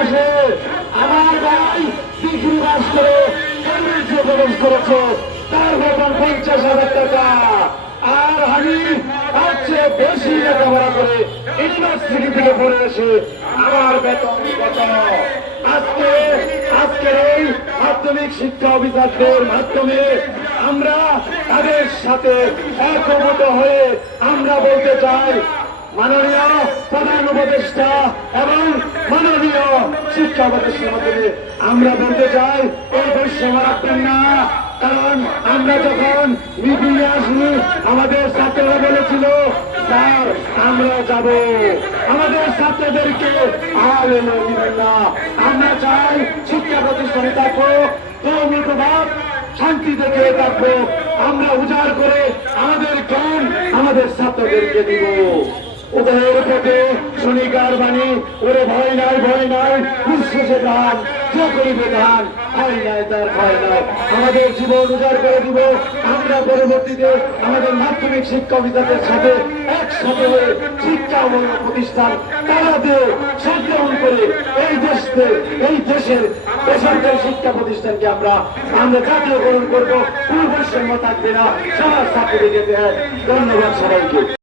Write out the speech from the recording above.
আসে আমার ভাই ডিগ্রি পাস করে প্রবেশ করেছে, তার বেতন পঞ্চাশ হাজার টাকা। আর আমি হচ্ছে বেশি লেখাপড়া করে ইউনিভার্সিটি থেকে পড়ে এসে আমার বেতন কত আজকে, আজকের এই মাধ্যমিক শিক্ষা অফিসারদের মাধ্যমে আমরা তাদের সাথে একমত হয়ে আমরা বলতে চাই মাননীয় প্রধান উপদেষ্টা এবং মাননীয় শিক্ষা উপদেষ্টার আমরা বলতে চাই, এই বৈষম্য রাখবেন না। কারণ আমরা যখন মিটিংয়ে আসি, আমাদের ছাত্ররা বলেছিল, স্যার, আমরা যাব। আমাদের ছাত্রদেরকে আর দিবেন না। আমরা চাই শিক্ষা প্রতিষ্ঠানে থাকব কৌমিকভাব শান্তি থেকে থাকব আমরা উজাড় করে আমাদের জ্ঞান আমাদের ছাত্রদেরকে দিব। উদয়ের পথে শনিকার বাণী, ওরে ভয় নাই ভয় নাই তার আমাদের জীবন করে দিব, আমরা পরবর্তীতে আমাদের মাধ্যমিক সাথে একসাথে হয়ে শিক্ষা অমূল্য প্রতিষ্ঠান তারাতে সংগ্রহণ করে এই দেশকে, এই দেশের বেসরকারি শিক্ষা প্রতিষ্ঠানকে আমরা আমরা জাতীয়করণ করব। কোনো বৈষম্য থাকবে না। সবার ধন্যবাদ সবাইকে।